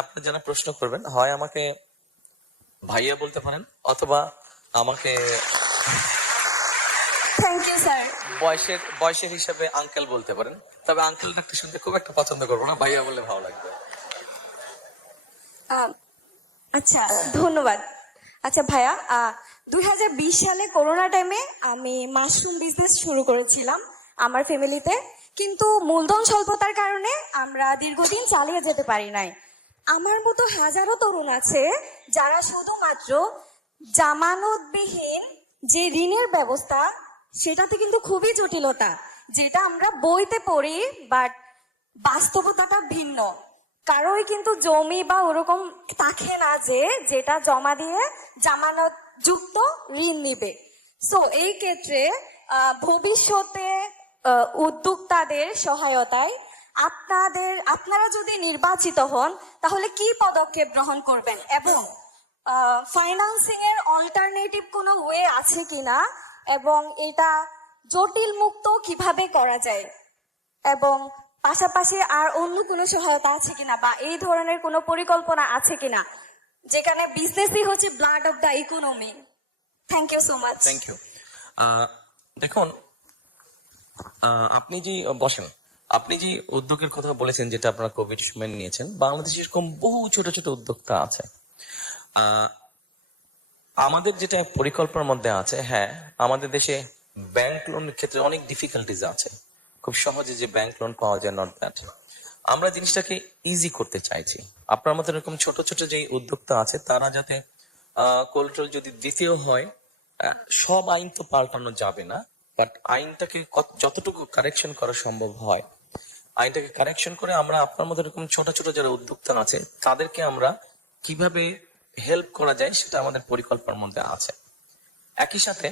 আপনি যারা প্রশ্ন করবেন হয় আমাকে ভাইয়া বলতে পারেন অথবা আমাকে থ্যাংক ইউ স্যার। বয়সের হিসাবে আঙ্কেল বলতে পারেন। তবে আঙ্কেল ডাকতে শুনতে খুব একটা পছন্দ করবো না, ভাইয়া বললে ভালো লাগবে। আচ্ছা, ধন্যবাদ। আচ্ছা ভাইয়া, 2020 সালে করোনা টাইমে আমি মাশরুম বিজনেস শুরু করেছিলাম আমার ফ্যামিলিতে, কিন্তু মূলধন স্বল্পতার কারণে আমরা দীর্ঘদিন চালিয়ে যেতে পারি নাই। আমার মতো হাজারো তরুণ আছে যারা শুধুমাত্র জামানতবিহীন যে ঋণের ব্যবস্থা, সেটাতে কিন্তু খুবই জটিলতা, যেটা আমরা বইতে পড়ি, বাট বাস্তবতাটা ভিন্ন। কারোই কিন্তু জমি বা ওরকম থাকে না যে যেটা জমা দিয়ে জামানত যুক্ত ঋণ নিবে। সো এই ক্ষেত্রে ভবিষ্যতে উদ্যোক্তাদের সহায়তায় আপনারা যদি নির্বাচিত হন তাহলে কি পদক্ষেপ গ্রহণ করবেন, এবং ফাইন্যান্সিং এর অল্টারনেটিভ কোনো ওয়ে আছে কিনা, এবং এটা জটিল মুক্ত কিভাবে করা যায়, এবং পাশাপাশি আর অন্য কোনো সহায়তা আছে কিনা, বা এই ধরনের কোনো পরিকল্পনা আছে কিনা যেখানে বিজনেসই হচ্ছে blood of the economy. Thank you so much. Thank you. দেখুন, আপনি যে বসেন, আপনি যে উদ্যোগের কথা বলেছেন, যেটা আপনারা কোভিড সময় নিয়েছেন, বাংলাদেশে এরকম বহু ছোট ছোট উদ্যোক্তা আছে। আমাদের যেটা পরিকল্পনার মধ্যে আছে, হ্যাঁ, আমাদের দেশে ব্যাংক লোনের ক্ষেত্রে অনেক ডিফিকাল্টিজ আছে, খুব সহজে যে ব্যাংক লোন পাওয়া যায় নট দ্যাট। আমরা জিনিসটাকে ইজি করতে চাইছি। আপনার মতো এরকম ছোট ছোট যে উদ্যোক্তা আছে তারা যাতে কোল্যাটারাল যদি দ্বিতীয় হয়, সব আইন তো পাল্টানো যাবে না, বাট আইনটাকে যতটুকু কারেকশন করা সম্ভব হয়, আইনটাকে কারেকশন করে আমরা আপনার মতো এরকম ছোট ছোট যারা উদ্যোক্তা আছে তাদেরকে আমরা কিভাবে হেল্প করা যায় সেটা আমাদের পরিকল্পনার মধ্যে আছে। একই সাথে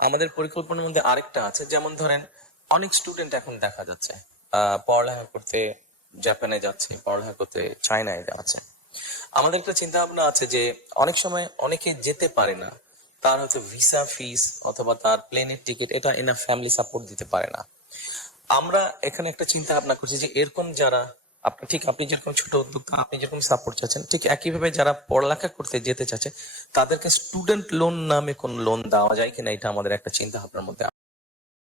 আমাদের পরিকল্পনার মধ্যে আরেকটা আছে, যেমন ধরেন অনেক স্টুডেন্ট এখন দেখা যাচ্ছে পড়ালেখা করতে জাপানে যাচ্ছে, পড়ালেখা করতে চায়নায় যাচ্ছে। আমাদের একটা চিন্তা ভাবনা আছে যে অনেক সময় অনেকে যেতে পারে না, তার হচ্ছে ভিসা ফিস অথবা তার প্লেনের টিকিট, এটা এনা ফ্যামিলি সাপোর্ট দিতে পারে না। আমরা এখানে একটা চিন্তা ভাবনা করছি যে এরকম যারা আপনি যেরকম ছোট উদ্যোক্তা, আপনি যেরকম সাপোর্ট চাচ্ছেন, ঠিক একইভাবে যারা পড়ালেখা করতে যেতে চাচ্ছে তাদেরকে স্টুডেন্ট লোন নামে কোন লোন দেওয়া যায় কিনা, এটা আমাদের একটা চিন্তা ভাবনার মধ্যে